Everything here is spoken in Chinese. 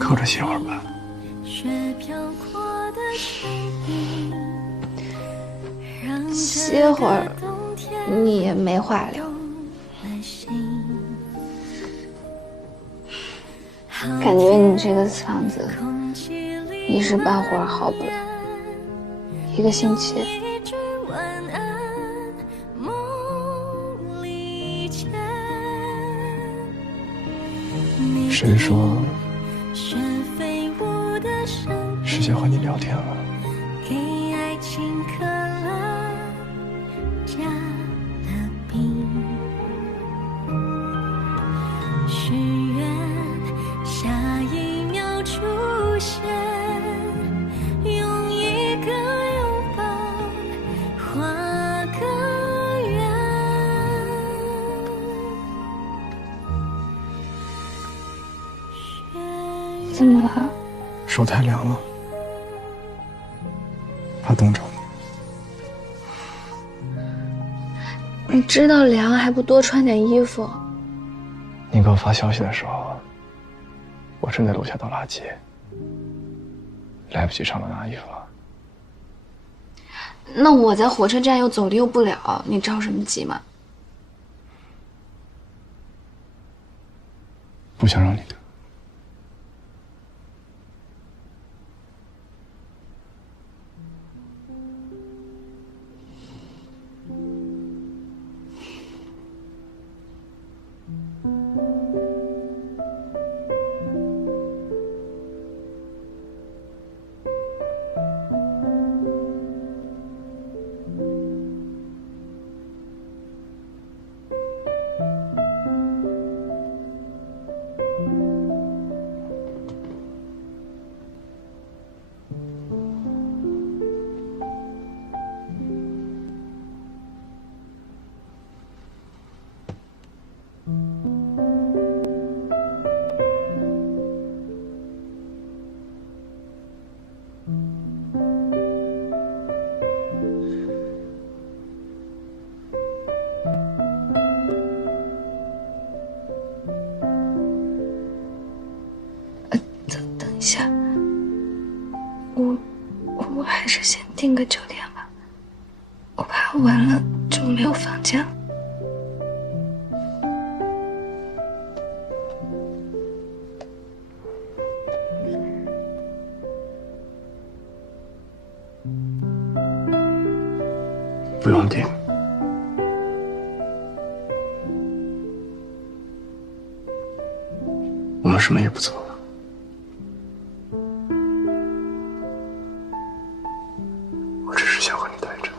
靠着歇会儿吧。歇会儿，你也没话聊。感觉你这个嗓子一时半会儿好不了，1个星期。谁说是想和你聊天了？怎么了？手太凉了，怕冻着你。你知道凉还不多穿点衣服？你给我发消息的时候，我正在楼下倒垃圾，来不及上楼拿衣服了。那我在火车站又走的又不了，你着什么急嘛？不想让你等。等一下，我还是先订个酒店吧，我怕晚了就没有房间了。不用订，我们什么也不做了。我只是想和你待着。